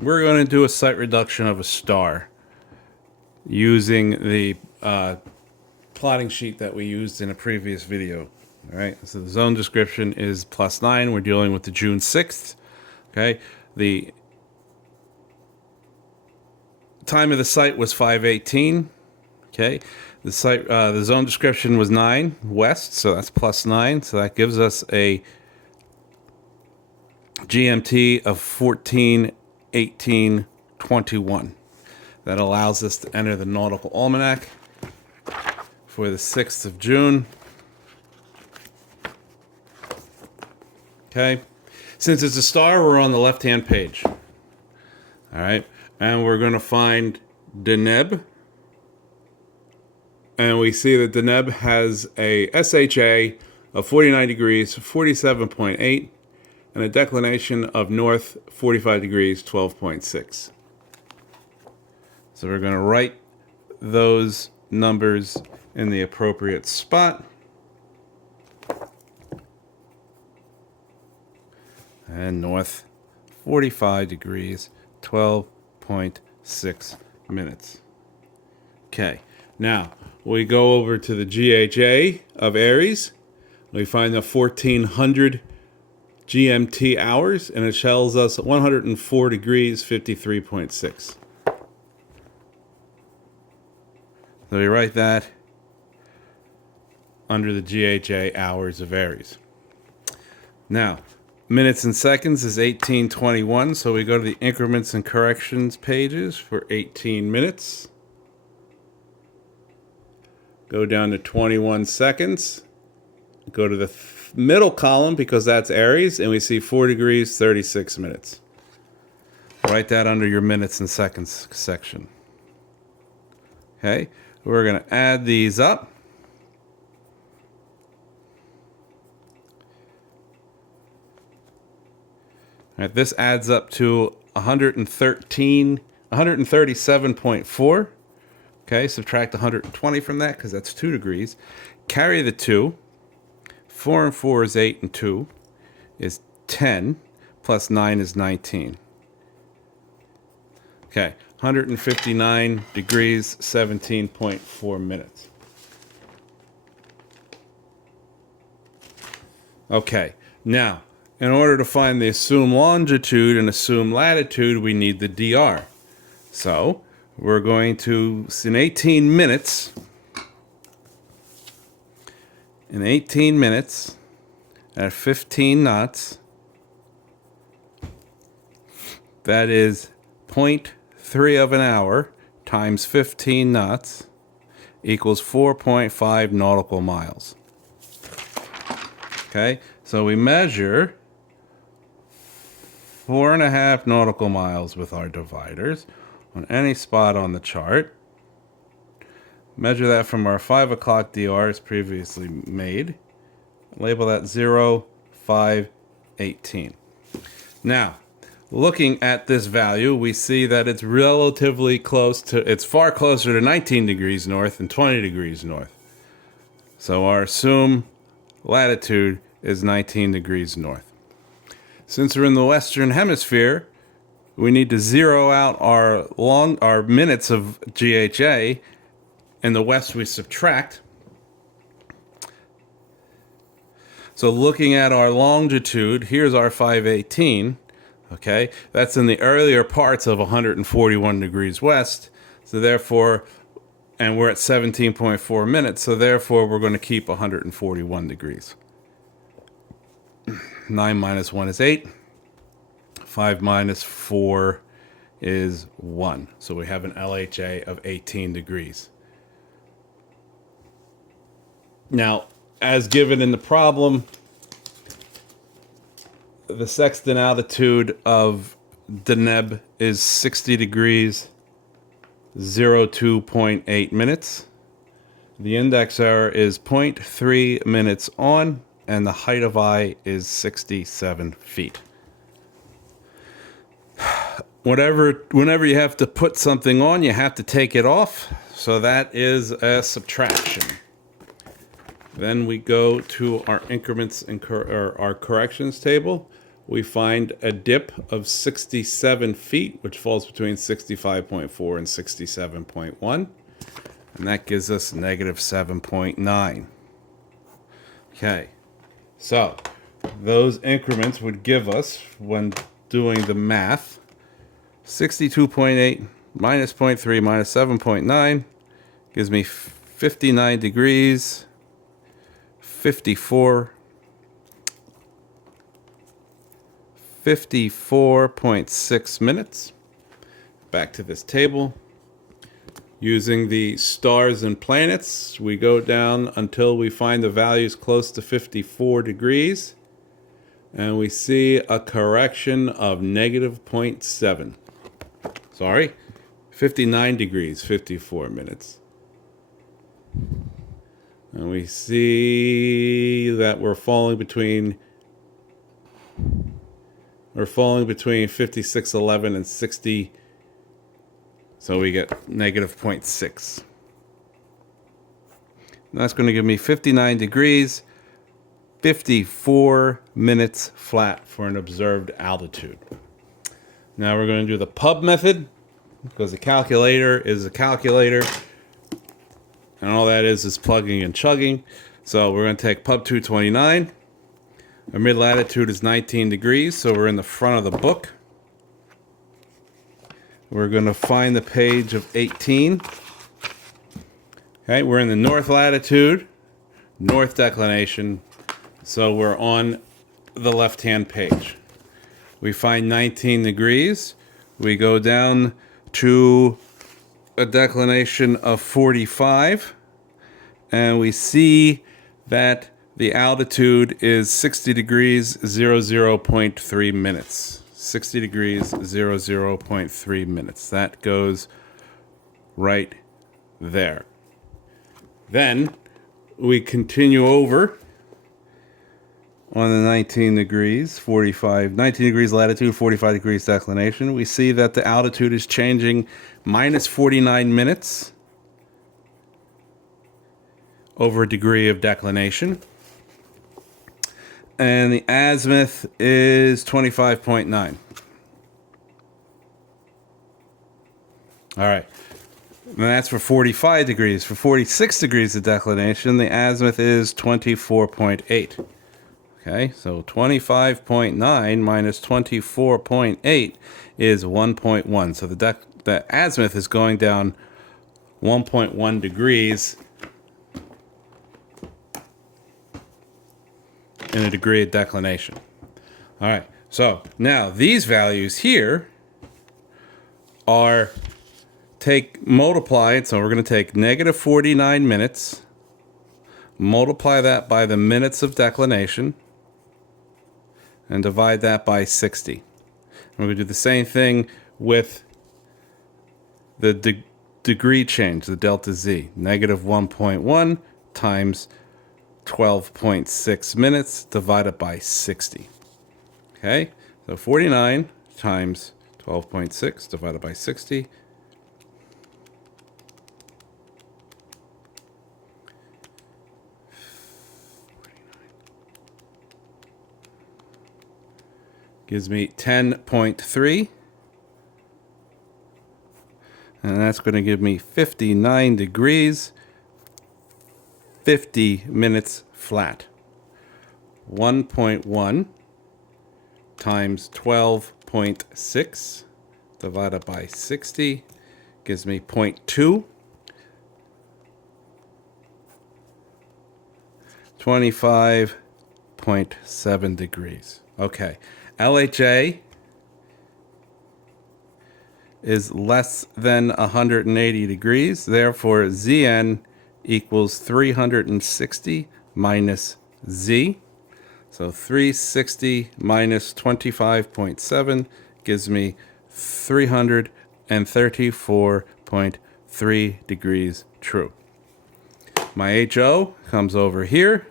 we're going to do a sight reduction of a star using the plotting sheet that we used in a previous video. All right, so the zone description is +9. We're dealing with the June 6th. Okay, the time of the sight was 5:18. Okay, the zone description was 9 west, so that's +9. So that gives us a GMT of 14:18:21. That allows us to enter the Nautical Almanac for the 6th of June. Okay, since it's a star, we're on the left-hand page. All right, and we're going to find DENEB. And we see that DENEB has a SHA of 49 degrees, 47.8, and a declination of north 45 degrees, 12.6. So we're going to write those numbers in the appropriate spot. And north 45 degrees, 12.6 minutes. Okay, now we go over to the GHA of Aries. We find the 1400 GMT hours, and it tells us 104 degrees, 53.6. So we write that under the GHA hours of Aries. Now, minutes and seconds is 18:21, so we go to the increments and corrections pages for 18 minutes. Go down to 21 seconds. Go to the middle column because that's Aries, and we see 4 degrees, 36 minutes. Write that under your minutes and seconds section. Okay, we're going to add these up. All right, this adds up to 137.4. Okay, subtract 120 from that because that's 2 degrees. Carry the 2. 4 and 4 is 8, and 2 is 10, plus 9 is 19. Okay, 159 degrees, 17.4 minutes. Okay, now, in order to find the assumed longitude and assumed latitude, we need the DR. So, we're going to, in 18 minutes, at 15 knots, that is 0.3 of an hour times 15 knots equals 4.5 nautical miles. Okay, so we measure 4.5 nautical miles with our dividers on any spot on the chart. Measure that from our 5 o'clock DRs previously made. Label that 0, 5, 18. Now, looking at this value, we see that it's relatively close to, it's far closer to 19 degrees north than 20 degrees north. So our assumed latitude is 19 degrees north. Since we're in the Western Hemisphere, we need to zero out our minutes of GHA. In the west, we subtract. So looking at our longitude, here's our 518. Okay, that's in the earlier parts of 141 degrees west. So therefore, and we're at 17.4 minutes. So therefore, we're going to keep 141 degrees. 9 minus 1 is 8. 5 minus 4 is 1. So we have an LHA of 18 degrees. Now, as given in the problem, the sextant altitude of DENEB is 60 degrees, 02.8 minutes. The index error is 0.3 minutes on, and the height of I is 67 feet. Whenever you have to put something on, you have to take it off. So that is a subtraction. Then we go to our increments and our corrections table. we find a dip of 67 feet, which falls between 65.4 and 67.1. And that gives us negative 7.9. Okay, so those increments would give us, when doing the math, 62.8 minus 0.3 minus 7.9 gives me 59 degrees, 54.6 minutes. Back to this table. Using the stars and planets, we go down until we find the values close to 54 degrees. And we see a correction of negative 0.7. Sorry, 59 degrees, 54 minutes. And we see that we're falling between 56.11 and 60. So we get negative 0.6. And that's going to give me 59 degrees, 54 minutes flat for an observed altitude. Now we're going to do the pub method, because a calculator is a calculator. And all that is plugging and chugging. So we're going to take pub 229. Our mid-latitude is 19 degrees, so we're in the front of the book. We're going to find the page of 18. Okay, we're in the north latitude, north declination, so we're on the left-hand page. We find 19 degrees. We go down to a declination of 45, and we see that the altitude is 60 degrees, 0.3 minutes. 60 degrees, 0.3 minutes. That goes right there. Then we continue over on the 19 degrees latitude, 45 degrees declination. We see that the altitude is changing minus 49 minutes over a degree of declination. And the azimuth is 25.9. All right. And that's for 45 degrees. For 46 degrees of declination, the azimuth is 24.8. Okay, so 25.9 minus 24.8 is 1.1. So the azimuth is going down 1.1 degrees in a degree of declination. All right, so now these values here are multiplied. So we're going to take negative 49 minutes, multiply that by the minutes of declination, and divide that by 60. And we're going to do the same thing with the degree change, the delta Z. Negative 1.1 times 12.6 minutes divided by 60. Okay, so 49 times 12.6 divided by 60. Gives me 10.3. And that's going to give me 59 degrees, 50 minutes flat. 1.1 times 12.6 divided by 60 gives me 0.2. 25.7 degrees. Okay. LHA is less than 180 degrees. Therefore, ZN equals 360 minus Z. So 360 minus 25.7 gives me 334.3 degrees true. My HO comes over here.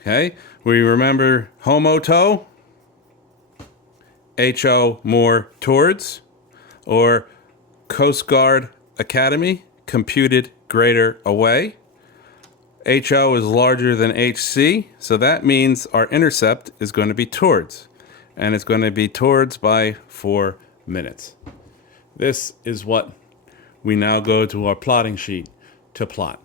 Okay, we remember homoto, HO more towards, or Coast Guard Academy, computed greater away. HO is larger than HC, so that means our intercept is going to be towards. And it's going to be towards by 4 minutes. This is what we now go to our plotting sheet to plot.